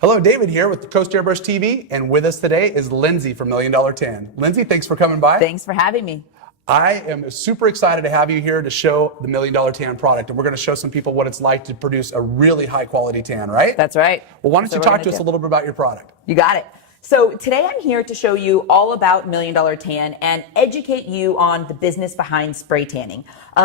Hello, David here with Coast Airbrush TV, and with us today is Lindsay from $1 Million Tan. Lindsay, thanks for coming by. Thanks for having me. I am super excited to have you here to show the $1 Million Tan product, and we're going to show some people what it's like to produce a really high quality tan, right? That's right. Well, why don't you talk to us a little bit about your product? You got it. So today I'm here to show you all about $1 Million Tan and educate you on the business behind spray tanning.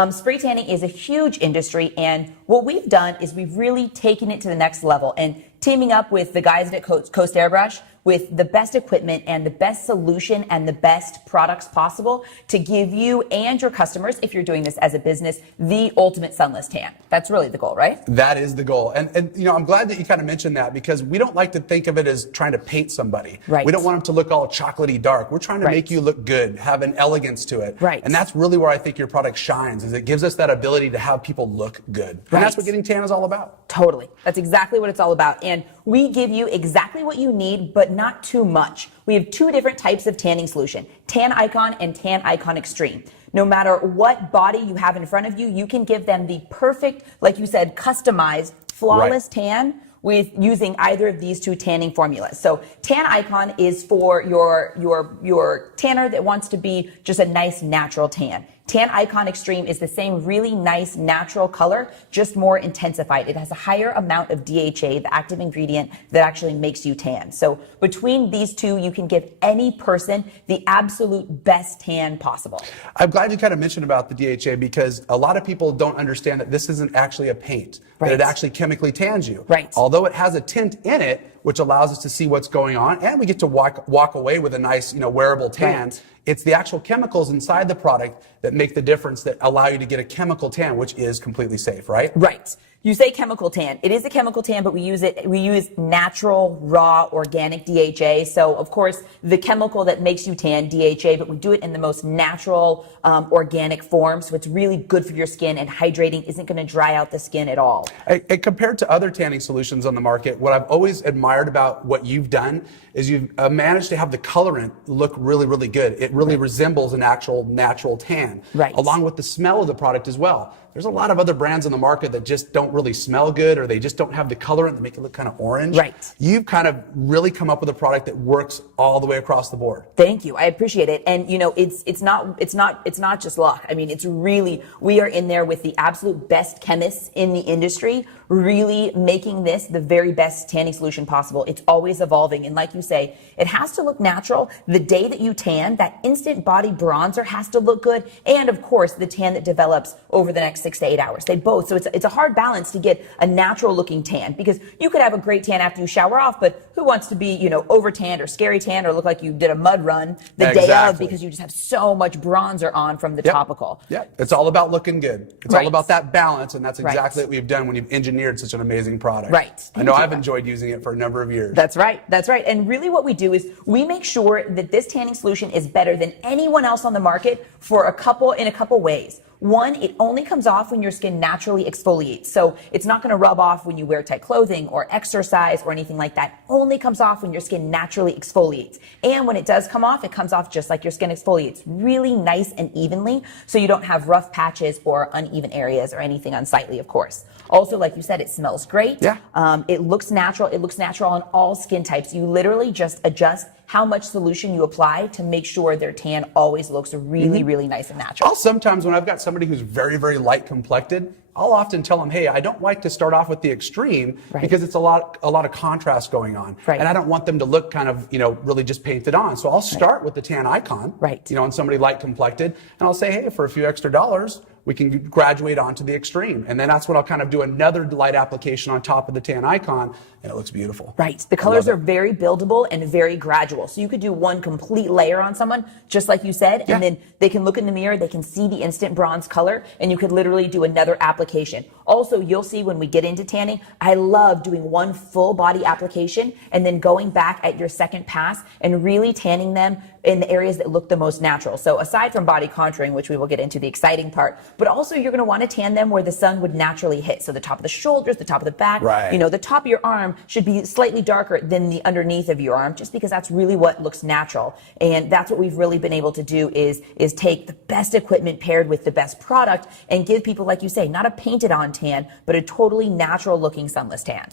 Spray tanning is a huge industry, and what we've done is we've really taken it to the next level and teaming up with the guys at Coast Airbrush with the best equipment and the best solution and the best products possible to give you and your customers, if you're doing this as a business, the ultimate sunless tan. That's really the goal, right? That is the goal. And you know, I'm glad that you kind of mentioned that, because we don't like to think of it as trying to paint somebody. Right. We don't want them to look all chocolatey dark. We're trying to make you look good, have an elegance to it. Right. And that's really where I think your product shines, is it gives us that ability to have people look good. And that's what getting tan is all about. Totally. That's exactly what it's all about. And we give you exactly what you need, but not too much. We have two different types of tanning solution, Tan Icon and Tan Icon Extreme. No matter what body you have in front of you, you can give them the perfect, like you said, customized, flawless tan with using either of these two tanning formulas. So Tan Icon is for your tanner that wants to be just a nice natural tan. Tan Icon Extreme is the same really nice natural color, just more intensified. It has a higher amount of DHA, the active ingredient that actually makes you tan. So between these two, you can give any person the absolute best tan possible. I'm glad you kind of mentioned about the DHA, because a lot of people don't understand that this isn't actually a paint, that it actually chemically tans you. Although it has a tint in it, which allows us to see what's going on, and we get to walk away with a nice, wearable tan. It's the actual chemicals inside the product that make the difference, that allow you to get a chemical tan, which is completely safe, right? Right. You say chemical tan. It is a chemical tan, but we use natural, raw, organic DHA. So, of course, the chemical that makes you tan, DHA, but we do it in the most natural, organic form. So it's really good for your skin, and hydrating, isn't going to dry out the skin at all. And compared to other tanning solutions on the market, what I've always admired about what you've done is you've managed to have the colorant look really, really good. It really resembles an actual natural tan, along with the smell of the product as well. There's a lot of other brands on the market that just don't really smell good, or they just don't have the colorant that make it look kind of orange. You've kind of really come up with a product that works all the way across the board. Thank you. I appreciate it. And it's not just luck. I mean, it's really, we are in there with the absolute best chemists in the industry, really making this the very best tanning solution possible. It's always evolving. And like you say, it has to look natural. The day that you tan, that instant body bronzer has to look good. And of course, the tan that develops over the next 6 to 8 hours. They both. So it's a hard balance to get a natural looking tan, because you could have a great tan after you shower off, but who wants to be, over tanned or scary tan, or look like you did a mud run the day of, because you just have so much bronzer on from the topical. It's all about looking good. It's all about that balance, and that's exactly what we've done when you've engineered such an amazing product. I know I've enjoyed using it for a number of years. That's right. That's right. And really what we do is we make sure that this tanning solution is better than anyone else on the market in a couple ways. One, it only comes off when your skin naturally exfoliates. So it's not going to rub off when you wear tight clothing or exercise or anything like that. It only comes off when your skin naturally exfoliates. And when it does come off, it comes off just like your skin exfoliates, really nice and evenly, so you don't have rough patches or uneven areas or anything unsightly, of course. Also, like you said, it smells great. It looks natural. It looks natural on all skin types. You literally just adjust how much solution you apply to make sure their tan always looks really, really nice and natural. Sometimes when I've got somebody who's very, very light complected, I'll often tell them, hey, I don't like to start off with the extreme, because it's a lot of contrast going on. And I don't want them to look kind of, really just painted on. So I'll start with the Tan Icon, on somebody light complected, and I'll say, hey, for a few extra dollars, we can graduate onto the extreme. And then that's when I'll kind of do another light application on top of the Tan Icon, and it looks beautiful. The colors are very buildable and very gradual. So you could do one complete layer on someone, just like you said, and then they can look in the mirror, they can see the instant bronze color, and you could literally do another application. Also, you'll see when we get into tanning, I love doing one full body application and then going back at your second pass and really tanning them in the areas that look the most natural. So aside from body contouring, which we will get into the exciting part, but also you're gonna wanna tan them where the sun would naturally hit. So the top of the shoulders, the top of the back, the top of your arm should be slightly darker than the underneath of your arm, just because that's really what looks natural. And that's what we've really been able to do is take the best equipment paired with the best product and give people, like you say, not a painted on tan, but a totally natural looking sunless tan.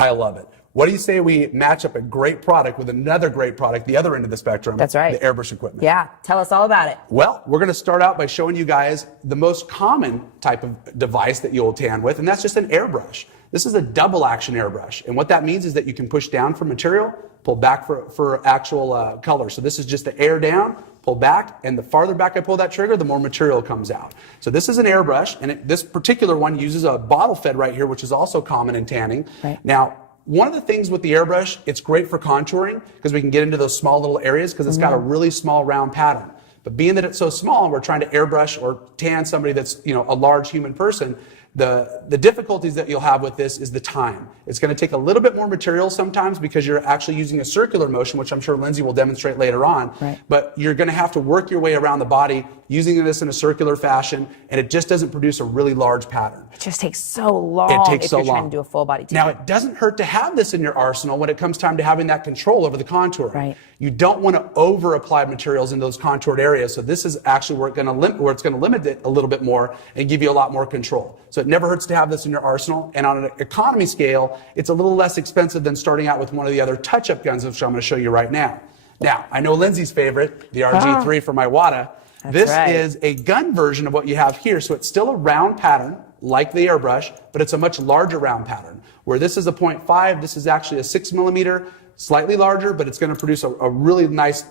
I love it. What do you say we match up a great product with another great product, the other end of the spectrum? That's right. The airbrush equipment. Yeah, tell us all about it. Well, we're going to start out by showing you guys the most common type of device that you'll tan with, and that's just an airbrush. This is a double action airbrush, and what that means is that you can push down for material, pull back for actual color. So this is just the air down, pull back, and the farther back I pull that trigger, the more material comes out. So this is an airbrush, and this particular one uses a bottle fed right here, which is also common in tanning. Right. Now, one of the things with the airbrush, it's great for contouring because we can get into those small little areas because it's got a really small round pattern. But being that it's so small and we're trying to airbrush or tan somebody that's, you know, a large human person, the difficulties that you'll have with this is the time. It's going to take a little bit more material sometimes because you're actually using a circular motion, which I'm sure Lindsay will demonstrate later on. Right. But you're going to have to work your way around the body using this in a circular fashion, and it just doesn't produce a really large pattern. It just takes so long if you're trying to do a full body tan. Now, it doesn't hurt to have this in your arsenal when it comes time to having that control over the contour. Right. You don't want to over apply materials in those contoured areas. So this is actually where it's going to limit it a little bit more and give you a lot more control. So it never hurts to have this in your arsenal. And on an economy scale, it's a little less expensive than starting out with one of the other touch-up guns, which I'm going to show you right now. Now, I know Lindsay's favorite, the RG3 from Iwata. This is a gun version of what you have here. So it's still a round pattern like the airbrush, but it's a much larger round pattern. Where this is a 0.5, this is actually a 6 millimeter, slightly larger, but it's going to produce a really nice,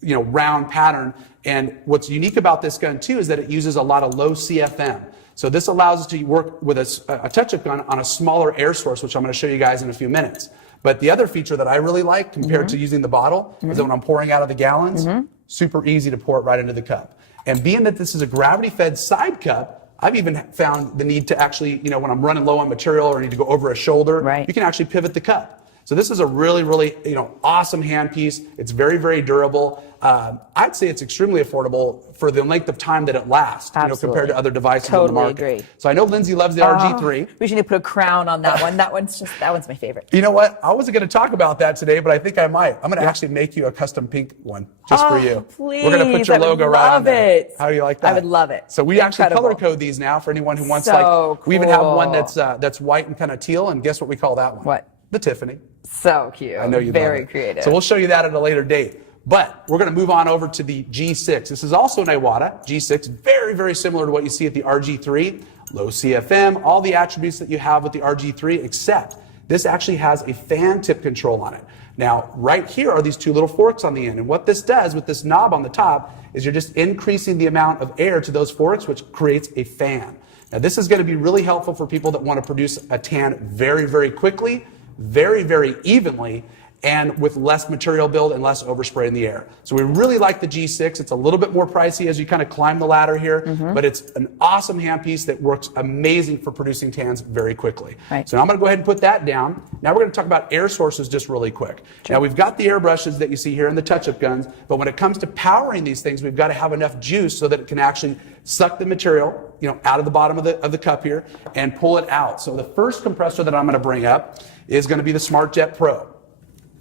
you know, round pattern. And what's unique about this gun too is that it uses a lot of low CFM. So this allows us to work with a touch-up gun on a smaller air source, which I'm going to show you guys in a few minutes. But the other feature that I really like compared to using the bottle is that when I'm pouring out of the gallons, super easy to pour it right into the cup. And being that this is a gravity-fed side cup, I've even found the need to actually, you know, when I'm running low on material or need to go over a shoulder, you can actually pivot the cup. So this is a really, really, you know, awesome handpiece. It's very, very durable. I'd say it's extremely affordable for the length of time that it lasts, you know, compared to other devices on the market. Agree. So I know Lindsay loves the RG3. We should put a crown on that one. That one's my favorite. You know what? I wasn't going to talk about that today, but I think I might. I'm going to actually make you a custom pink one just for you. Please. We're going to put your logo right on there. How do you like that? I would love it. So we actually color code these now for anyone who wants, like, we even have one that's white and kind of teal, and guess what we call that one? What? The Tiffany. So cute. I know you Very creative. So we'll show you that at a later date. But we're going to move on over to the G6. This is also an Iwata G6, very, very similar to what you see at the RG3. Low CFM, all the attributes that you have with the RG3, except this actually has a fan tip control on it. Now, right here are these two little forks on the end. And what this does with this knob on the top is you're just increasing the amount of air to those forks, which creates a fan. Now, this is going to be really helpful for people that want to produce a tan very, very quickly, very, very evenly, and with less material build and less overspray in the air. So we really like the G6. It's a little bit more pricey as you kind of climb the ladder here, but it's an awesome handpiece that works amazing for producing tans very quickly. Right. So now I'm going to go ahead and put that down. Now we're going to talk about air sources just really quick. Sure. Now we've got the air brushes that you see here in the touch-up guns, but when it comes to powering these things, we've got to have enough juice so that it can actually suck the material, you know, out of the bottom of the cup here and pull it out. So the first compressor that I'm going to bring up is going to be the SmartJet Pro.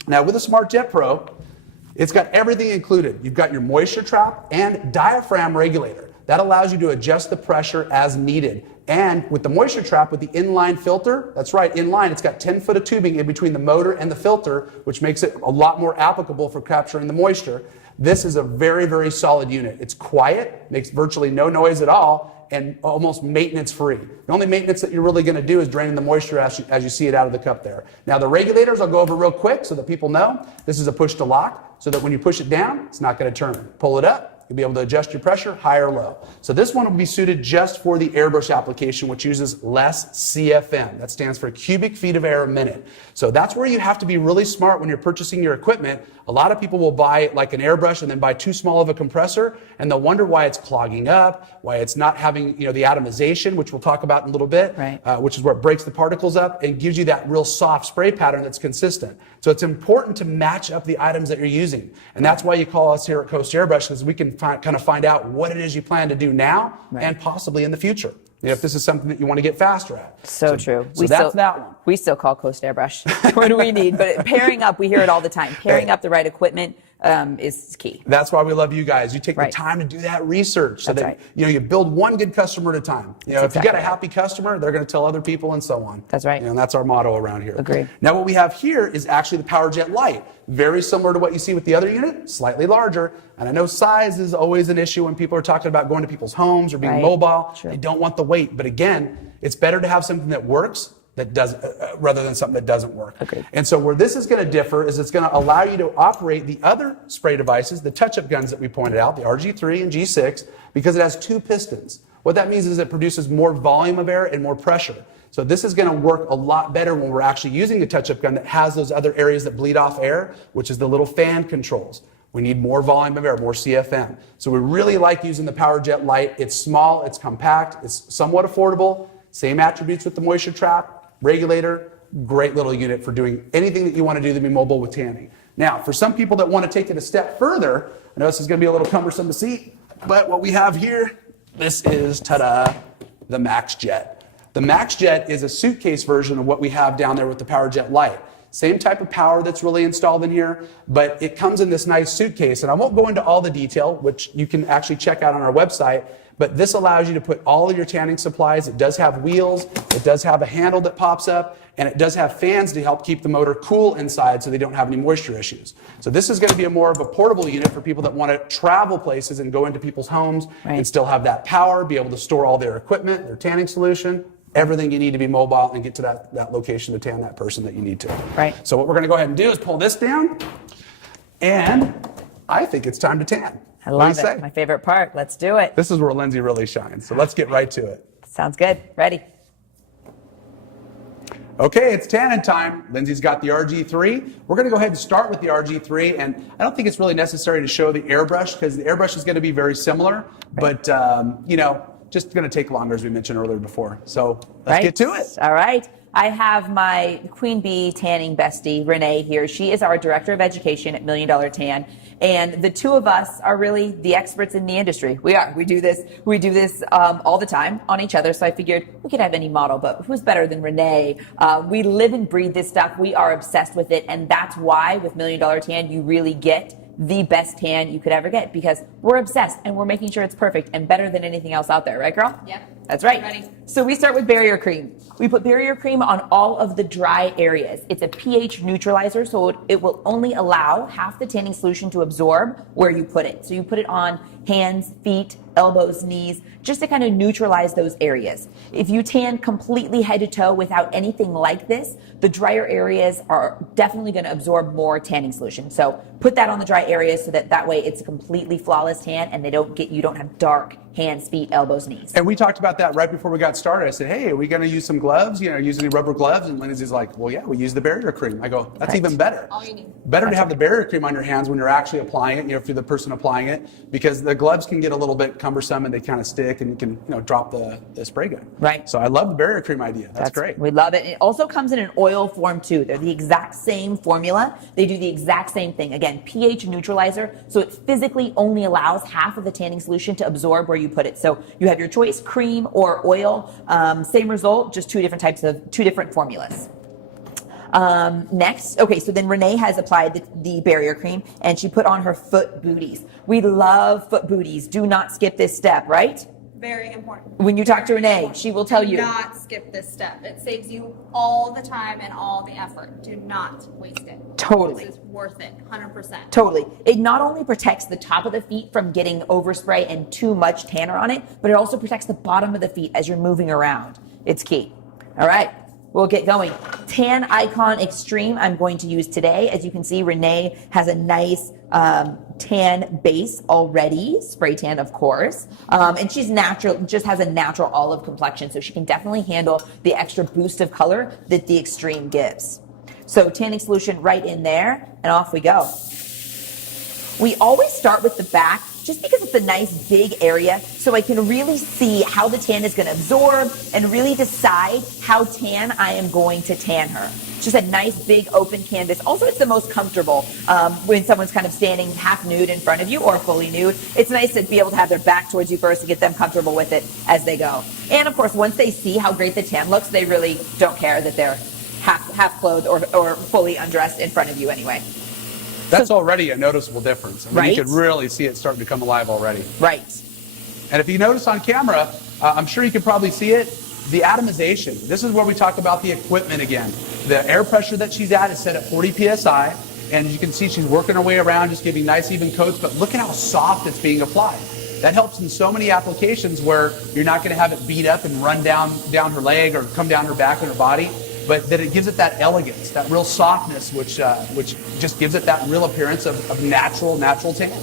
Now with the SmartJet Pro, it's got everything included. You've got your moisture trap and diaphragm regulator. That allows you to adjust the pressure as needed. And with the moisture trap, with the inline filter, that's right, inline, it's got 10 foot of tubing in between the motor and the filter, which makes it a lot more applicable for capturing the moisture. This is a very, very solid unit. It's quiet, makes virtually no noise at all, and almost maintenance free. The only maintenance that you're really going to do is draining the moisture as you see it out of the cup there. Now the regulators I'll go over real quick so that people know. This is a push to lock, so that when you push it down, it's not going to turn. Pull it up, you'll be able to adjust your pressure high or low. So this one will be suited just for the airbrush application, which uses less CFM. That stands for cubic feet of air a minute. So that's where you have to be really smart when you're purchasing your equipment. A lot of people will buy like an airbrush and then buy too small of a compressor, and they'll wonder why it's clogging up, why it's not having, you know, the atomization, which we'll talk about in a little bit, which is where it breaks the particles up and gives you that real soft spray pattern that's consistent. So it's important to match up the items that you're using. And that's why you call us here at Coast Airbrush, because we can kind of find out what it is you plan to do now and possibly in the future. You know, if this is something that you want to get faster at. So true. So that's that one. We still call Coast Airbrush. What do we need? But pairing up, we hear it all the time. Pairing up the right equipment is key. That's why we love you guys. You take the Right. time to do that research so That's that right. you build one good customer at a time. If you exactly got a happy customer, they're going to tell other people and so on. That's right. And that's our motto around here. Agreed. Now what we have here is actually the PowerJet Lite. Very similar to what you see with the other unit, slightly larger. And I know size is always an issue when people are talking about going to people's homes or being Right. mobile. Sure. They don't want the weight. But again, it's better to have something that works that does rather than something that doesn't work. Agreed. And so where this is going to differ is it's going to allow you to operate the other spray devices, the touch-up guns that we pointed out, the RG3 and G6, because it has 2 pistons. What that means is it produces more volume of air and more pressure. So this is going to work a lot better when we're actually using a touch-up gun that has those other areas that bleed off air, which is the little fan controls. We need more volume of air, more CFM. So we really like using the PowerJet Lite. It's small, it's compact, it's somewhat affordable, same attributes with the moisture trap, regulator, great little unit for doing anything that you want to do to be mobile with tanning. Now, for some people that want to take it a step further, I know this is going to be a little cumbersome to see, but what we have here, this is, ta-da, the MaxJet. The MaxJet is a suitcase version of what we have down there with the PowerJet Lite. Same type of power that's really installed in here, but it comes in this nice suitcase, and I won't go into all the detail, which you can actually check out on our website. But this allows you to put all of your tanning supplies. It does have wheels, it does have a handle that pops up, and it does have fans to help keep the motor cool inside so they don't have any moisture issues. So this is going to be more of a portable unit for people that want to travel places and go into people's homes and still have that power, be able to store all their equipment, their tanning solution, everything you need to be mobile and get to that location to tan that person that you need to. Right. So what we're going to go ahead and do is pull this down, and I think it's time to tan. I love it. My favorite part. Let's do it. This is where Lindsay really shines. So let's get right to it. Sounds good. Ready. Okay, it's tanning time. Lindsay's got the RG3. We're going to go ahead and start with the RG3. And I don't think it's really necessary to show the airbrush because the airbrush is going to be very similar. But, just going to take longer, as we mentioned earlier before. So let's get to it. All right. I have my Queen Bee tanning bestie, Renee, here. She is our Director of Education at $1 Million Tan. And the two of us are really the experts in the industry. We are. We do this all the time on each other. So I figured we could have any model, but who's better than Renee? We live and breathe this stuff. We are obsessed with it. And that's why with $1 Million Tan, you really get the best tan you could ever get because we're obsessed and we're making sure it's perfect and better than anything else out there. Right, girl? Yep. That's right. Ready. So we start with barrier cream. We put barrier cream on all of the dry areas. It's a pH neutralizer, so it will only allow half the tanning solution to absorb where you put it. So you put it on hands, feet, elbows, knees, just to kind of neutralize those areas. If you tan completely head to toe without anything like this, the drier areas are definitely going to absorb more tanning solution. So put that on the dry areas so that way it's a completely flawless tan and you don't have dark hands, feet, elbows, knees. And we talked about that right before we got started. I said, hey, are we going to use some gloves? Use any rubber gloves? And Lindsay's like, well, yeah, we use the barrier cream. I go, that's even better. All you need. Better to have the barrier cream on your hands when you're actually applying it, if you're the person applying it, because the gloves can get a little bit cumbersome and they kind of stick and you can, drop the spray gun. Right. So I love the barrier cream idea. That's great. We love it. It also comes in an oil form too. They're the exact same formula. They do the exact same thing. Again, pH neutralizer. So it physically only allows half of the tanning solution to absorb where you put it. So you have your choice, cream or oil. Same result, just two different formulas. Next, okay, so then Renee has applied the barrier cream and she put on her foot booties. We love foot booties. Do not skip this step, right? Very important. When you talk to Renee, she will tell you. Do not skip this step. It saves you all the time and all the effort. Do not waste it. Totally. This is worth it, 100%. Totally. It not only protects the top of the feet from getting overspray and too much tanner on it, but it also protects the bottom of the feet as you're moving around. It's key. All right. We'll get going. Tan Icon Extreme I'm going to use today. As you can see, Renee has a nice tan base already, spray tan of course, and she's natural, just has a natural olive complexion, so she can definitely handle the extra boost of color that the Extreme gives. So tanning solution right in there, and off we go. We always start with the back just because it's a nice big area, so I can really see how the tan is going to absorb and really decide how tan I am going to tan her. Just a nice big open canvas. Also, it's the most comfortable when someone's kind of standing half nude in front of you or fully nude. It's nice to be able to have their back towards you first to get them comfortable with it as they go. And of course, once they see how great the tan looks, they really don't care that they're half clothed or fully undressed in front of you anyway. That's already a noticeable difference. I mean, Right. you could really see it starting to come alive already. Right. And if you notice on camera, I'm sure you can probably see it, the atomization. This is where we talk about the equipment again. The air pressure that she's at is set at 40 PSI, and you can see she's working her way around, just giving nice even coats, but look at how soft it's being applied. That helps in so many applications where you're not going to have it beat up and run down her leg or come down her back and her body, but that it gives it that elegance, that real softness, which just gives it that real appearance of natural tan.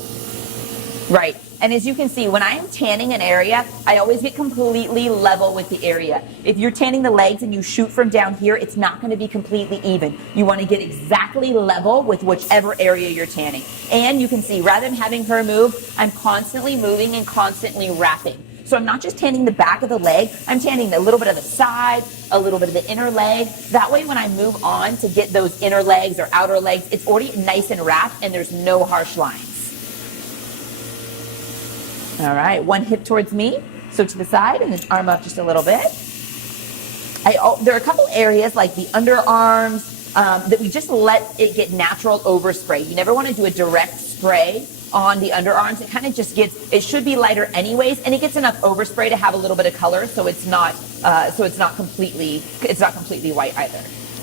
Right. And as you can see, when I am tanning an area, I always get completely level with the area. If you're tanning the legs and you shoot from down here, it's not going to be completely even. You want to get exactly level with whichever area you're tanning. And you can see, rather than having her move, I'm constantly moving and constantly wrapping. So I'm not just tanning the back of the leg, I'm tanning a little bit of the side, a little bit of the inner leg. That way when I move on to get those inner legs or outer legs, it's already nice and wrapped and there's no harsh lines. All right, one hip towards me, so to the side, and then arm up just a little bit. There are a couple areas like the underarms that we just let it get natural overspray. You never want to do a direct spray on the underarms. It kind of just gets, it should be lighter anyways, and it gets enough overspray to have a little bit of color, so it's not completely white either.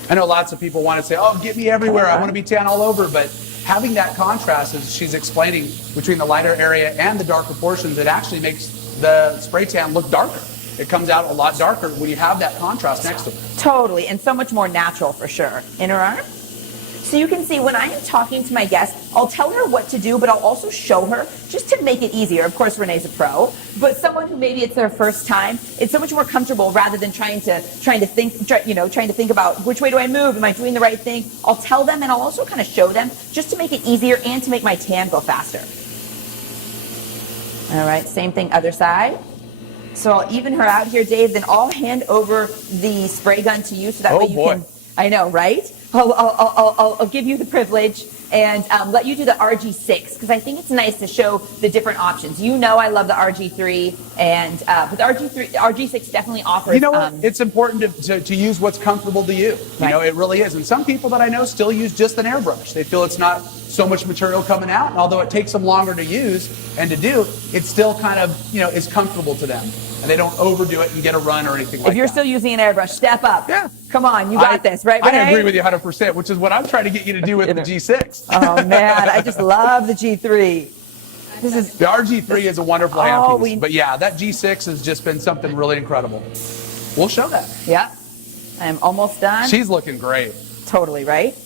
I know lots of people want to say, oh, get me everywhere, I want to be tan all over, but having that contrast, as she's explaining, between the lighter area and the darker portions, it actually makes the spray tan look darker. It comes out a lot darker when you have that contrast next to it. Totally, and so much more natural for sure. Inner arm. So you can see when I am talking to my guest, I'll tell her what to do, but I'll also show her just to make it easier. Of course, Renee's a pro, but someone who maybe it's their first time, it's so much more comfortable rather than trying to think about which way do I move? Am I doing the right thing? I'll tell them, and I'll also kind of show them just to make it easier and to make my tan go faster. All right, same thing, other side. So I'll even her out here, Dave. Then I'll hand over the spray gun to you, so that way you can. I know, right? I'll give you the privilege and let you do the RG6 because I think it's nice to show the different options. You know, I love the RG3, and but the RG6 definitely offers. You know what? It's important to use what's comfortable to you. You know, it really is. And some people that I know still use just an airbrush. They feel it's not so much material coming out, and although it takes them longer to use and to do, it's still kind of is comfortable to them. And they don't overdo it and get a run or anything like that. If you're still using an airbrush, step up. Yeah. Come on, you got this, right, Renee? I agree with you 100%, which is what I'm trying to get you to do with the G6. Oh, man, I just love the G3. The RG3 is a wonderful handpiece. But yeah, that G6 has just been something really incredible. We'll show that. Yeah. I'm almost done. She's looking great. Totally, right?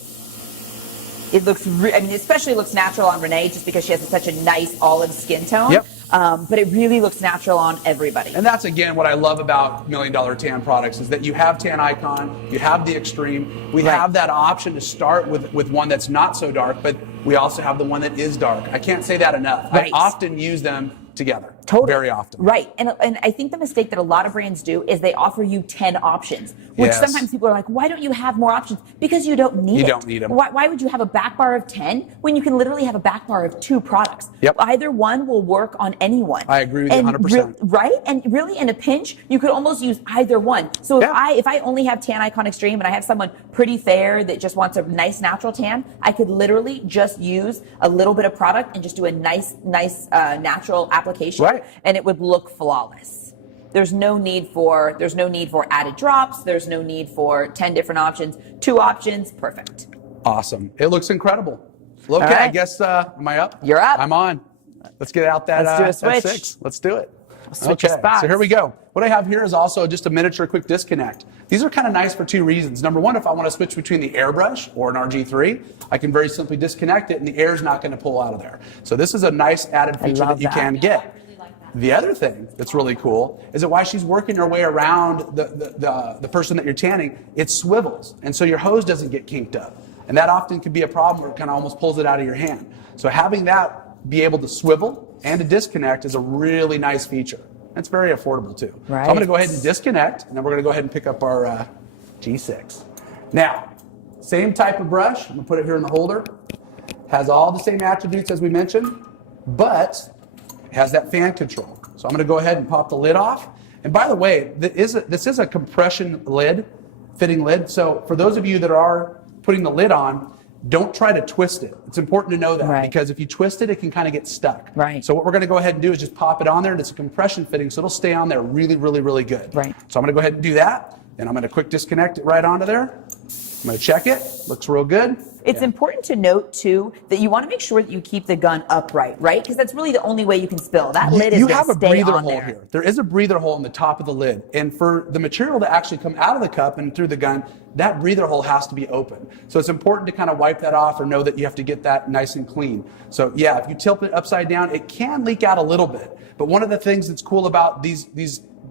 It looks, especially looks natural on Renee just because she has such a nice olive skin tone. Yep. But it really looks natural on everybody. And that's, again, what I love about $1 Million Tan products is that you have Tan Icon, you have the Extreme. We have that option to start with one that's not so dark, but we also have the one that is dark. I can't say that enough. Right. I often use them together. Totally. Very often. Right. And I think the mistake that a lot of brands do is they offer you 10 options, which sometimes people are like, why don't you have more options? Because you don't need it. You don't need them. Why would you have a back bar of 10 when you can literally have a back bar of 2 products? Yep. Either one will work on anyone. I agree with you 100%. Right? And really in a pinch, you could almost use either one. So if I only have Tan Icon Extreme and I have someone pretty fair that just wants a nice natural tan, I could literally just use a little bit of product and just do a nice natural application. Right. And it would look flawless. There's no need for added drops. There's no need for 10 different options. 2 options, perfect. Awesome. It looks incredible. Okay, right. I guess, am I up? You're up. I'm on. Let's get out that, Let's do a switch. that 6. Let's do it. Switch spots. So here we go. What I have here is also just a miniature quick disconnect. These are kind of nice for 2 reasons. Number one, if I want to switch between the airbrush or an RG3, I can very simply disconnect it and the air is not going to pull out of there. So this is a nice added feature that you can get. The other thing that's really cool is that while she's working her way around the person that you're tanning, it swivels. And so your hose doesn't get kinked up. And that often can be a problem where it kind of almost pulls it out of your hand. So having that be able to swivel and to disconnect is a really nice feature. It's very affordable too. Right. So I'm going to go ahead and disconnect, and then we're going to go ahead and pick up our G6. Now, same type of brush. I'm going to put it here in the holder. Has all the same attributes as we mentioned, but it has that fan control. So I'm going to go ahead and pop the lid off. And by the way, this is a compression lid, fitting lid. So for those of you that are putting the lid on, don't try to twist it. It's important to know that Right. because if you twist it, it can kind of get stuck. Right. So what we're going to go ahead and do is just pop it on there, and it's a compression fitting, so it'll stay on there really, really, really good. Right. So I'm going to go ahead and do that, and I'm going to quick disconnect it right onto there. I'm going to check it. Looks real good. It's important to note too that you want to make sure that you keep the gun upright, right? Because that's really the only way you can spill. That lid is You going have to a stay breather on hole there. here. There is a breather hole in the top of the lid. And for the material to actually come out of the cup and through the gun, that breather hole has to be open. So it's important to kind of wipe that off or know that you have to get that nice and clean. So yeah, if you tilt it upside down, it can leak out a little bit. But one of the things that's cool about these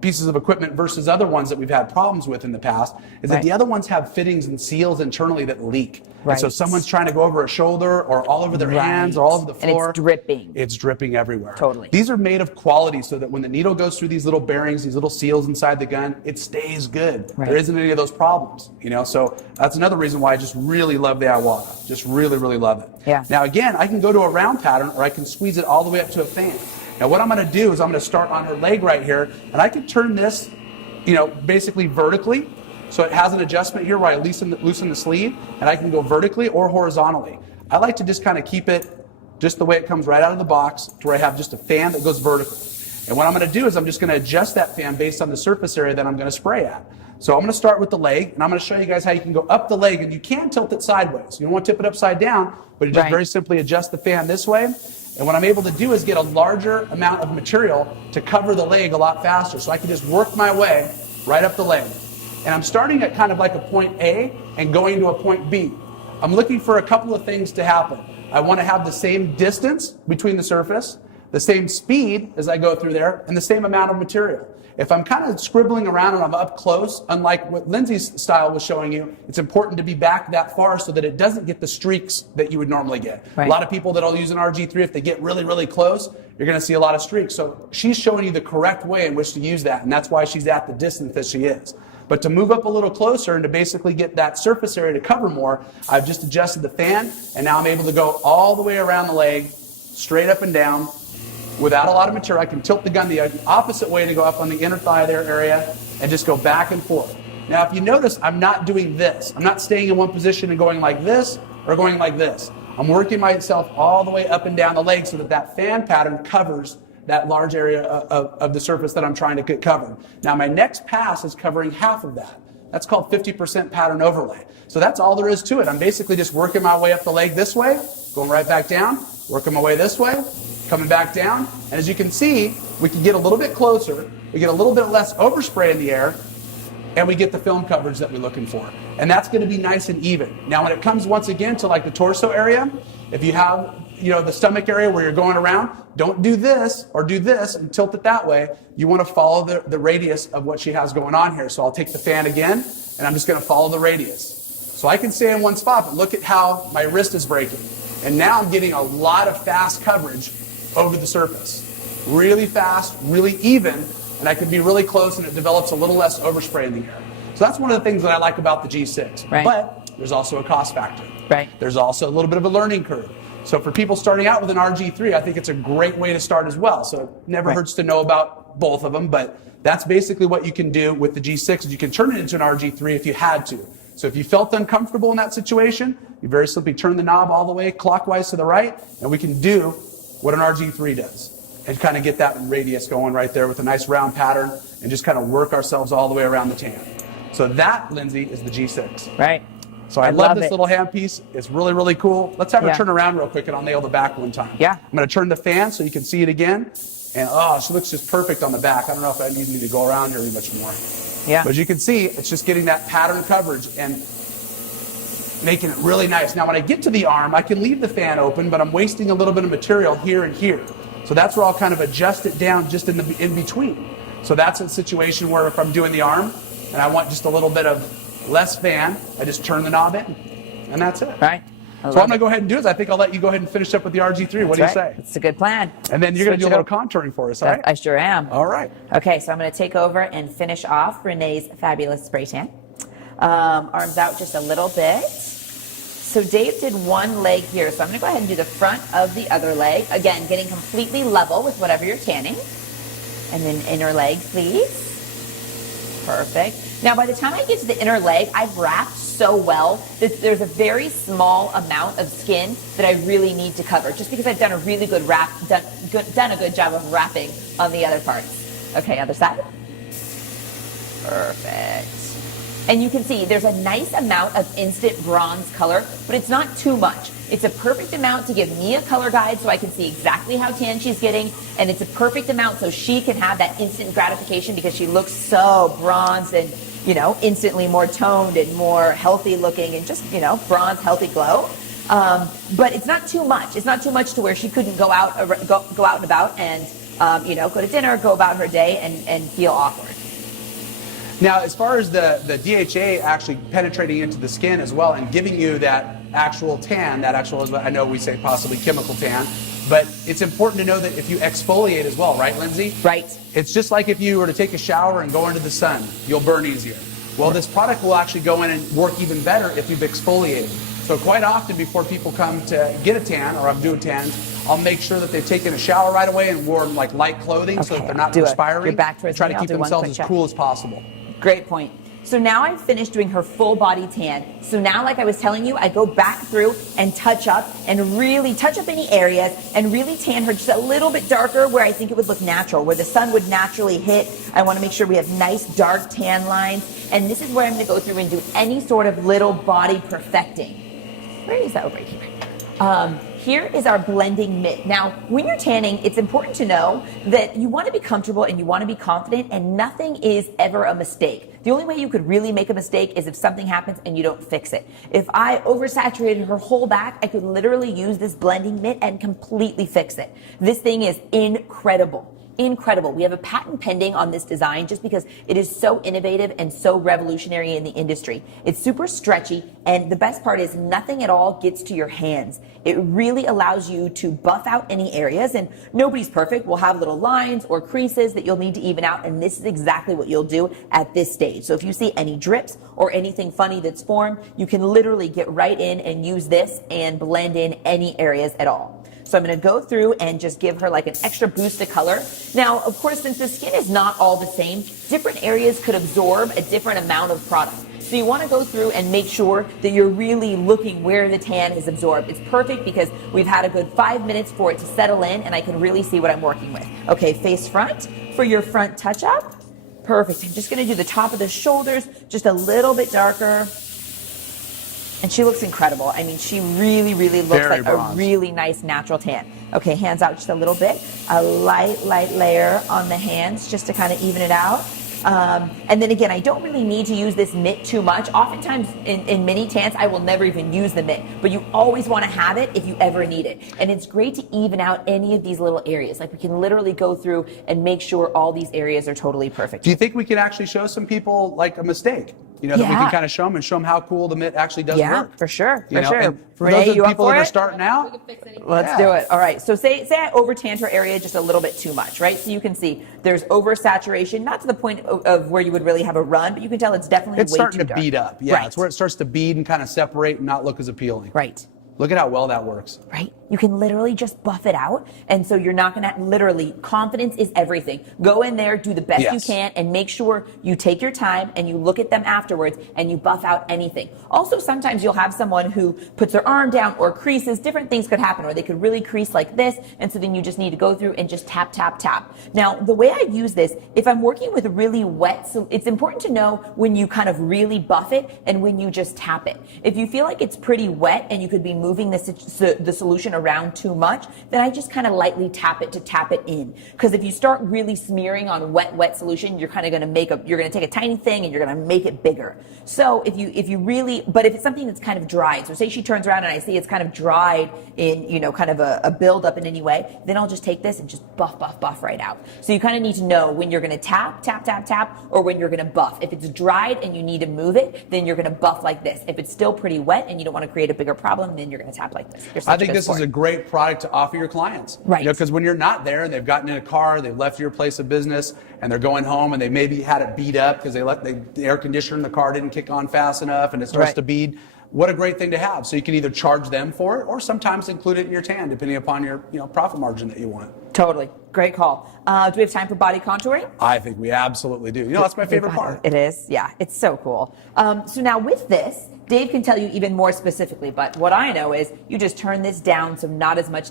pieces of equipment versus other ones that we've had problems with in the past is that the other ones have fittings and seals internally that leak. And so someone's trying to go over a shoulder or all over their hands or all over the floor. And it's dripping. It's dripping everywhere. Totally. These are made of quality so that when the needle goes through these little bearings, these little seals inside the gun, it stays good. Right. There isn't any of those problems, you know? So that's another reason why I just really love the Iwata. Just really, really love it. Yeah. Now again, I can go to a round pattern or I can squeeze it all the way up to a fan. Now what I'm going to do is I'm going to start on her leg right here, and I can turn this, you know, basically vertically. So it has an adjustment here where I loosen the sleeve, and I can go vertically or horizontally. I like to just kind of keep it just the way it comes right out of the box to where I have just a fan that goes vertical. And what I'm going to do is I'm just going to adjust that fan based on the surface area that I'm going to spray at. So I'm going to start with the leg, and I'm going to show you guys how you can go up the leg, and you can tilt it sideways. You don't want to tip it upside down, but you just very simply adjust the fan this way. And what I'm able to do is get a larger amount of material to cover the leg a lot faster. So I can just work my way right up the leg. And I'm starting at kind of like a point A and going to a point B. I'm looking for a couple of things to happen. I want to have the same distance between the surface, the same speed as I go through there, and the same amount of material. If I'm kind of scribbling around and I'm up close, unlike what Lindsay's style was showing you, it's important to be back that far so that it doesn't get the streaks that you would normally get. Right. A lot of people that'll use an RG3, if they get really, really close, you're going to see a lot of streaks. So she's showing you the correct way in which to use that, and that's why she's at the distance that she is. But to move up a little closer and to basically get that surface area to cover more, I've just adjusted the fan, and now I'm able to go all the way around the leg, straight up and down, without a lot of material. I can tilt the gun the opposite way to go up on the inner thigh there area and just go back and forth. Now, if you notice, I'm not doing this. I'm not staying in one position and going like this or going like this. I'm working myself all the way up and down the leg so that that fan pattern covers that large area of the surface that I'm trying to get covered. Now, my next pass is covering half of that. That's called 50% pattern overlay. So that's all there is to it. I'm basically just working my way up the leg this way, going right back down, working my way this way, coming back down. And as you can see, we can get a little bit closer, we get a little bit less overspray in the air, and we get the film coverage that we're looking for. And that's going to be nice and even. Now, when it comes once again to like the torso area, if you have, you know, the stomach area where you're going around, don't do this or do this and tilt it that way. You want to follow the radius of what she has going on here. So I'll take the fan again, and I'm just going to follow the radius. So I can stay in one spot, but look at how my wrist is breaking. And now I'm getting a lot of fast coverage over the surface. Really fast, really even, and I can be really close, and it develops a little less overspray in the air. So that's one of the things that I like about the G6. Right. But there's also a cost factor. Right. There's also a little bit of a learning curve. So for people starting out with an RG3, I think it's a great way to start as well. So it never hurts to know about both of them, but that's basically what you can do with the G6 is you can turn it into an RG3 if you had to. So if you felt uncomfortable in that situation, you very simply turn the knob all the way clockwise to the right, and we can do what an RG3 does and kind of get that radius going right there with a nice round pattern and just kind of work ourselves all the way around the tan. So that, Lindsay, is the G6. Right. So I love this little handpiece. It's really, really cool. Let's have her turn around real quick, and I'll nail the back one time. Yeah. I'm going to turn the fan so you can see it again. And, oh, she looks just perfect on the back. I don't know if I need me to go around here much more. Yeah. But as you can see, it's just getting that pattern coverage and making it really nice. Now, when I get to the arm, I can leave the fan open, but I'm wasting a little bit of material here and here. So that's where I'll kind of adjust it down just in between. So that's a situation where if I'm doing the arm and I want just a little bit of less fan, I just turn the knob in, and that's it. Right. So what I'm going to go ahead and do is I think I'll let you go ahead and finish up with the RG3. What do you say? It's a good plan. And then you're going to do a little contouring for us, all right? I sure am. All right. Okay, so I'm going to take over and finish off Renee's fabulous spray tan. Arms out just a little bit. So Dave did one leg here, so I'm going to go ahead and do the front of the other leg. Again, getting completely level with whatever you're tanning. And then inner leg, please. Perfect. Now, by the time I get to the inner leg, I've wrapped so well that there's a very small amount of skin that I really need to cover, just because I've done a really good done a good job of wrapping on the other parts. Okay, other side. Perfect. And you can see there's a nice amount of instant bronze color, but it's not too much. It's a perfect amount to give me a color guide so I can see exactly how tan she's getting, and it's a perfect amount so she can have that instant gratification because she looks so bronzed and, you know, instantly more toned and more healthy looking and just, you know, bronze, healthy glow. But it's not too much. It's not too much to where she couldn't go out and about and, you know, go to dinner, go about her day and feel awkward. Now, as far as the DHA actually penetrating into the skin as well and giving you that actual tan, that actual, I know we say possibly chemical tan, but it's important to know that if you exfoliate as well, right, Lindsay? Right. It's just like if you were to take a shower and go into the sun, you'll burn easier. Well, this product will actually go in and work even better if you've exfoliated. So quite often before people come to get a tan, or I'm doing tans, I'll make sure that they've taken a shower right away and worn like light clothing so that they're not perspiring. You're back towards try me. to I'll keep do one themselves quick as check. cool as possible. Great point. So now I've finished doing her full body tan. So now, like I was telling you, I go back through and touch up and really touch up any areas and really tan her just a little bit darker where I think it would look natural, where the sun would naturally hit. I want to make sure we have nice dark tan lines. And this is where I'm going to go through and do any sort of little body perfecting. Where is that? Over here. Here is our blending mitt. Now, when you're tanning, it's important to know that you want to be comfortable and you want to be confident, and nothing is ever a mistake. The only way you could really make a mistake is if something happens and you don't fix it. If I oversaturated her whole back, I could literally use this blending mitt and completely fix it. This thing is incredible. Incredible. We have a patent pending on this design just because it is so innovative and so revolutionary in the industry. It's super stretchy, and the best part is nothing at all gets to your hands. It really allows you to buff out any areas, and nobody's perfect. We'll have little lines or creases that you'll need to even out, and this is exactly what you'll do at this stage. So if you see any drips or anything funny that's formed, you can literally get right in and use this and blend in any areas at all. So I'm going to go through and just give her like an extra boost of color. Now, of course, since the skin is not all the same, different areas could absorb a different amount of product. So you want to go through and make sure that you're really looking where the tan is absorbed. It's perfect because we've had a good 5 minutes for it to settle in and I can really see what I'm working with. Okay, face front for your front touch up. Perfect. I'm just going to do the top of the shoulders, just a little bit darker. And she looks incredible. I mean, she really, really looks Very like bronze. a really nice natural tan. Okay, hands out just a little bit. A light layer on the hands just to kind of even it out. And then again, I don't really need to use this mitt too much. Oftentimes in mini tans, I will never even use the mitt, but you always want to have it if you ever need it. And it's great to even out any of these little areas. Like we can literally go through and make sure all these areas are totally perfect. Do you think we can actually show some people like a mistake? You know, that we can kind of show them how cool the mitt actually does work. Yeah, for sure, You for know, sure. and for Renee, those of you the up people for that are it? starting We out, can fix anything. Let's do it. All right. So say I over-tanned her area just a little bit too much, right? So you can see there's oversaturation, not to the point of where you would really have a run, but you can tell it's definitely it's way starting too to dark. bead up. Yeah, Right. it's where it starts to bead and kind of separate and not look as appealing. Right. Look at how well that works. Right? You can literally just buff it out. And so you're not going to literally, confidence is everything. Go in there, do the best you can, and make sure you take your time and you look at them afterwards and you buff out anything. Also, sometimes you'll have someone who puts their arm down or creases. Different things could happen, or they could really crease like this. And so then you just need to go through and just tap, tap, tap. Now, the way I use this, if I'm working with really wet, so it's important to know when you kind of really buff it and when you just tap it. If you feel like it's pretty wet and you could be moving the solution around too much, then I just kind of lightly tap it to tap it in. Because if you start really smearing on wet solution, you're kind of going to you're going to take a tiny thing and you're going to make it bigger. So if you really, but if it's something that's kind of dried, so say she turns around and I see it's kind of dried in, you know, kind of a buildup in any way, then I'll just take this and just buff right out. So you kind of need to know when you're going to tap, or when you're going to buff. If it's dried and you need to move it, then you're going to buff like this. If it's still pretty wet and you don't want to create a bigger problem, then you're going to tap like this. I think this is a great product to offer your clients. Right. You know, because when you're not there and they've gotten in a car, they've left your place of business, and they're going home and they maybe had it beat up because the air conditioner in the car didn't kick on fast enough and it starts to bead. What a great thing to have. So you can either charge them for it or sometimes include it in your tan, depending upon your profit margin that you want. Totally. Great call. Do we have time for body contouring? I think we absolutely do. You know, that's my favorite part. It is. Yeah, it's so cool. So now with this, Dave can tell you even more specifically, but what I know is you just turn this down so not as much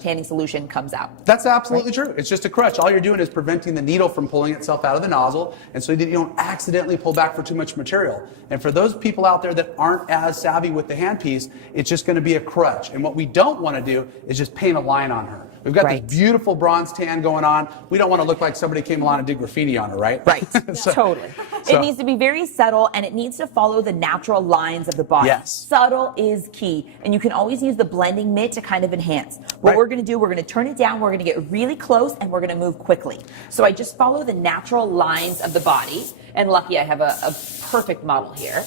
tanning solution comes out. That's absolutely true. It's just a crutch. All you're doing is preventing the needle from pulling itself out of the nozzle, and so that you don't accidentally pull back for too much material. And for those people out there that aren't as savvy with the handpiece, it's just going to be a crutch. And what we don't want to do is just paint a line on her. We've got this beautiful bronze tan going on. We don't want to look like somebody came along and did graffiti on her, right? Right. Totally. It needs to be very subtle, and it needs to follow the natural lines of the body. Yes. Subtle is key, and you can always use the blending mitt to kind of enhance. What we're going to do, we're going to turn it down, we're going to get really close, and we're going to move quickly. So I just follow the natural lines of the body, and lucky I have a perfect model here.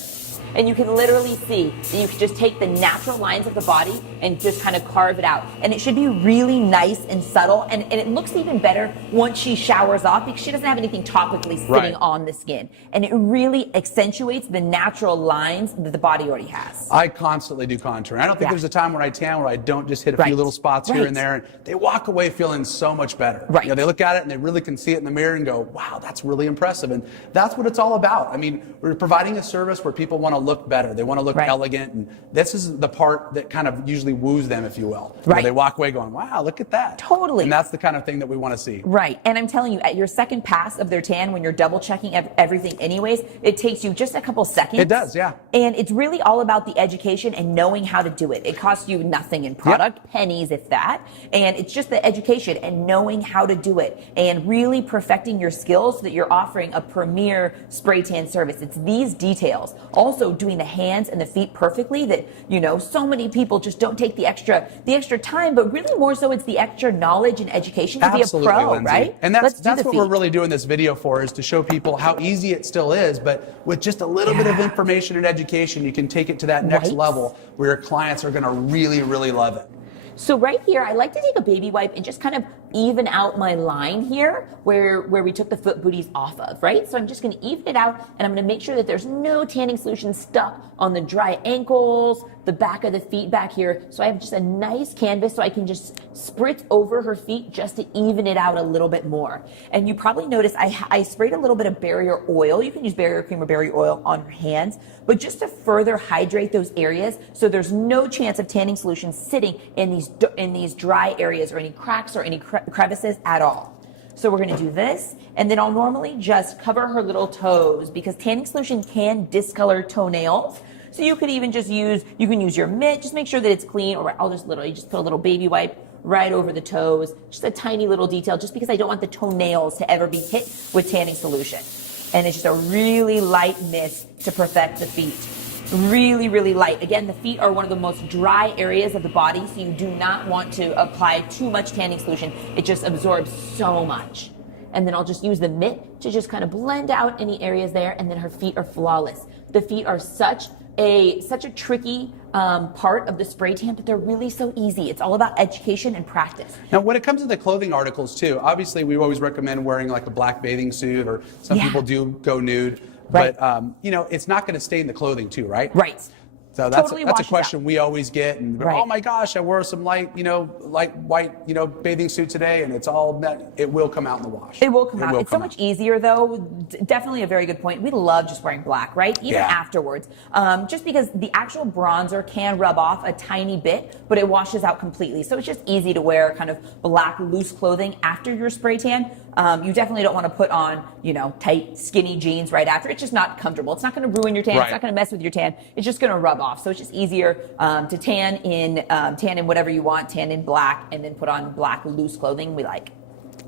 And you can literally see that you can just take the natural lines of the body and just kind of carve it out. And it should be really nice and subtle. And it looks even better once she showers off because she doesn't have anything topically sitting on the skin. And it really accentuates the natural lines that the body already has. I constantly do contouring. I don't think there's a time when I tan where I don't just hit a few little spots here and there. And they walk away feeling so much better. You know, they look at it and they really can see it in the mirror and go, wow, that's really impressive. And that's what it's all about. I mean, we're providing a service where people want to look better. They want to look elegant, and this is the part that kind of usually woos them, if you will. You know, they walk away going, wow, look at that. Totally. And that's the kind of thing that we want to see. Right. And I'm telling you, at your second pass of their tan, when you're double checking everything anyways, it takes you just a couple seconds. It does, yeah. And it's really all about the education and knowing how to do it. It costs you nothing in product, pennies if that. And it's just the education and knowing how to do it and really perfecting your skills so that you're offering a premier spray tan service. It's these details. Also doing the hands and the feet perfectly that, you know, so many people just don't take the extra time, but really more so it's the extra knowledge and education to be a pro, Lindsay. right? And that's what we're really doing this video for, is to show people how easy it still is, but with just a little bit of information and education, you can take it to that next level where your clients are going to really, really love it. So right here, I like to take a baby wipe and just kind of even out my line here where we took the foot booties off of, right? So I'm just going to even it out, and I'm going to make sure that there's no tanning solution stuck on the dry ankles, the back of the feet back here. So I have just a nice canvas so I can just spritz over her feet just to even it out a little bit more. And you probably noticed I sprayed a little bit of barrier oil. You can use barrier cream or barrier oil on your hands, but just to further hydrate those areas so there's no chance of tanning solution sitting in these dry areas or any cracks or any crevices at all. So we're going to do this, and then I'll normally just cover her little toes because tanning solution can discolor toenails. So you could even just use your mitt, just make sure that it's clean, or I'll just literally just put a little baby wipe right over the toes, just a tiny little detail, just because I don't want the toenails to ever be hit with tanning solution. And it's just a really light mist to perfect the feet. Really, really light. Again, the feet are one of the most dry areas of the body, so you do not want to apply too much tanning solution. It just absorbs so much. And then I'll just use the mitt to just kind of blend out any areas there, and then her feet are flawless. The feet are such a tricky part of the spray tan, but they're really so easy. It's all about education and practice. Now, when it comes to the clothing articles too, obviously we always recommend wearing like a black bathing suit, or some people do go nude. But, you know, it's not going to stay in the clothing too, right? Right. So that's a question we always get. And oh my gosh, I wore some light white, bathing suit today, and it's all met. It will come out in the wash. It will come out. It's so much easier though. Definitely a very good point. We love just wearing black, right? Even afterwards. Just because the actual bronzer can rub off a tiny bit, but it washes out completely. So it's just easy to wear kind of black loose clothing after your spray tan. You definitely don't want to put on, tight, skinny jeans right after. It's just not comfortable. It's not going to ruin your tan. It's not going to mess with your tan. It's just going to rub off. So it's just easier to tan in whatever you want, tan in black, and then put on black loose clothing we like.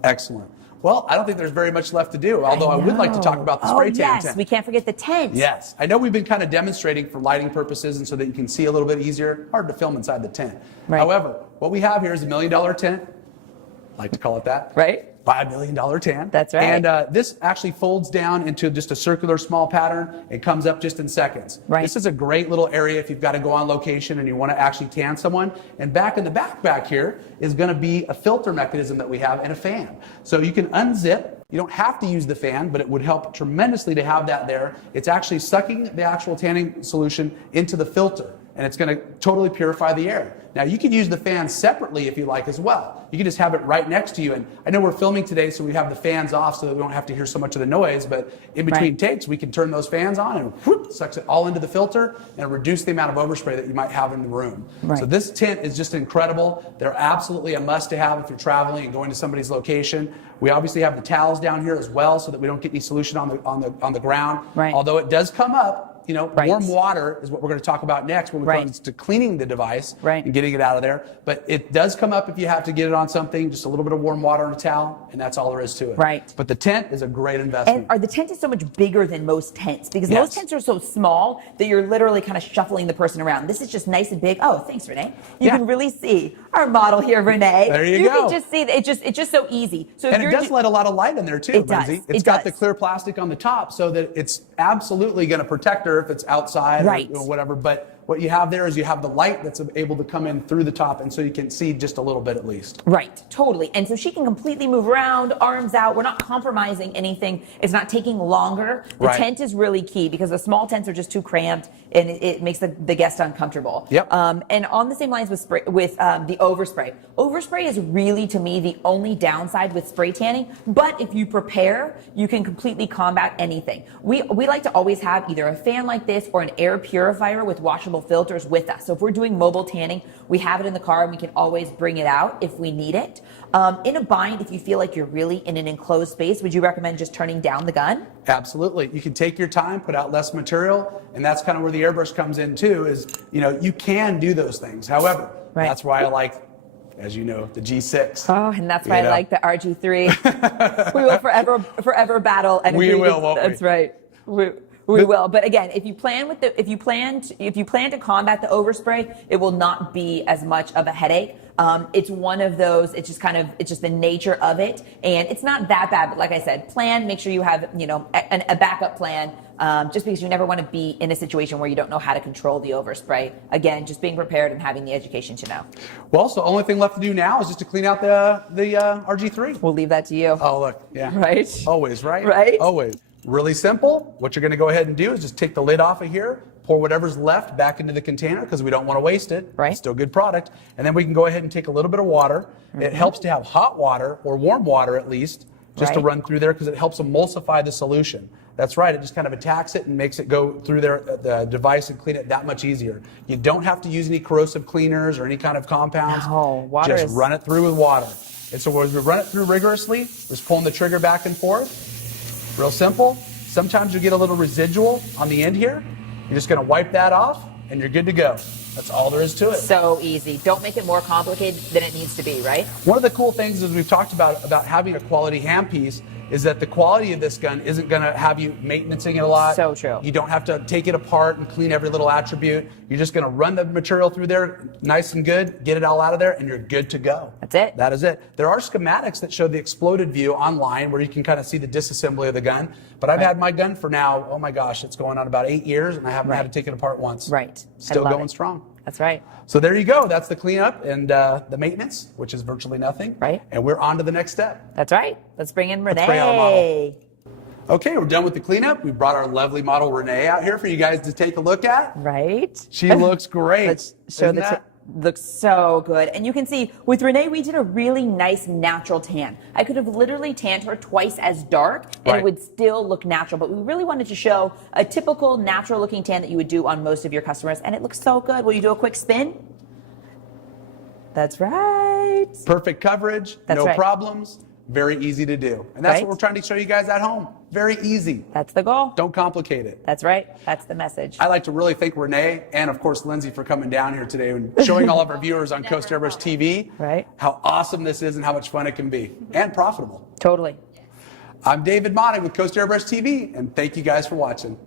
Excellent. Well, I don't think there's very much left to do, although I would like to talk about the spray tan tent. We can't forget the tent. Yes. I know we've been kind of demonstrating for lighting purposes and so that you can see a little bit easier. Hard to film inside the tent. Right. However, what we have here is $1 million tent. I like to call it that. Right. $5 million tan. That's right. And this actually folds down into just a circular small pattern. It comes up just in seconds. Right. This is a great little area if you've got to go on location and you want to actually tan someone. And back in the back here is going to be a filter mechanism that we have and a fan. So you can unzip. You don't have to use the fan, but it would help tremendously to have that there. It's actually sucking the actual tanning solution into the filter. and it's going to totally purify the air. Now, you can use the fans separately if you like as well. You can just have it right next to you. And I know we're filming today, so we have the fans off so that we don't have to hear so much of the noise. But in between takes, we can turn those fans on and whoop, sucks it all into the filter and reduce the amount of overspray that you might have in the room. So this tint is just incredible. They're absolutely a must-to-have if you're traveling and going to somebody's location. We obviously have the towels down here as well so that we don't get any solution on the ground. Although it does come up. You know, warm water is what we're going to talk about next when we come to cleaning the device and getting it out of there. But it does come up if you have to get it on something, just a little bit of warm water on a towel, and that's all there is to it. But the tent is a great investment. And the tent is so much bigger than most tents because most tents are so small that you're literally kind of shuffling the person around. This is just nice and big. Oh, thanks, Renee. You can really see our model here, Renee. There you go. You can just see that it's just so easy. So and it does let a lot of light in there too, Lindsay. Does. It's got the clear plastic on the top so that it's absolutely going to protect her if it's outside or whatever. But what you have there is you have the light that's able to come in through the top, and so you can see just a little bit at least. Totally. And so she can completely move around, arms out. We're not compromising anything. It's not taking longer. The tent is really key because the small tents are just too cramped, and it makes the guest uncomfortable. And on the same lines with the overspray. Overspray is really, to me, the only downside with spray tanning. But if you prepare, you can completely combat anything. We like to always have either a fan like this or an air purifier with washable filters with us. So if we're doing mobile tanning, we have it in the car and we can always bring it out if we need it. In a bind, if you feel like you're really in an enclosed space, would you recommend just turning down the gun? Absolutely. You can take your time, put out less material, and that's kind of where the airbrush comes in too, is, you know, you can do those things. However, that's why I like, as you know, the G6. Oh, and that's why I like the RG3. We will forever battle. And we will, won't we? That's right. We will. But again, if you plan to combat the overspray, it will not be as much of a headache. It's one of those, it's just the nature of it. And it's not that bad, but like I said, make sure you have, you know, a backup plan, just because you never want to be in a situation where you don't know how to control the overspray. Again, just being prepared and having the education to know. Well, so the only thing left to do now is just to clean out the RG3. We'll leave that to you. Oh, look. Yeah. Right? Always, right? Right? Always. Really simple. What you're going to go ahead and do is just take the lid off of here, pour whatever's left back into the container because we don't want to waste it. It's still good product. And then we can go ahead and take a little bit of water. It helps to have hot water or warm water at least just to run through there because it helps emulsify the solution. That's right. It just kind of attacks it and makes it go through the device and clean it that much easier. You don't have to use any corrosive cleaners or any kind of compounds. No, just run it through with water. And so as we run it through rigorously, just pulling the trigger back and forth. Real simple. Sometimes you get a little residual on the end here. You're just going to wipe that off and you're good to go. That's all there is to it. So easy. Don't make it more complicated than it needs to be, right? One of the cool things is we've talked about having a quality handpiece is that the quality of this gun isn't going to have you maintenancing it a lot. So true. You don't have to take it apart and clean every little attribute. You're just going to run the material through there nice and good, get it all out of there, and you're good to go. That's it. That is it. There are schematics that show the exploded view online where you can kind of see the disassembly of the gun. But I've had my gun for now, oh my gosh, it's going on about 8 years, and I haven't had to take it apart once. Still going strong. That's right. So there you go. That's the cleanup and the maintenance, which is virtually nothing. And we're on to the next step. That's right. Let's bring in Renee. Let's bring out our model. Okay, we're done with the cleanup. We brought our lovely model Renee out here for you guys to take a look at. She looks great. Let's show looks so good. And you can see with Renee, we did a really nice natural tan. I could have literally tanned her twice as dark and it would still look natural, but we really wanted to show a typical natural looking tan that you would do on most of your customers. And it looks so good. Will you do a quick spin? That's right. Perfect coverage, no problems. Very easy to do. And that's what we're trying to show you guys at home. Very easy. That's the goal. Don't complicate it. That's right. That's the message. I'd like to really thank Renee and, of course, Lindsay for coming down here today and showing all of our viewers on Coast Airbrush TV how awesome this is and how much fun it can be and profitable. Totally. I'm David Monig with Coast Airbrush TV, and thank you guys for watching.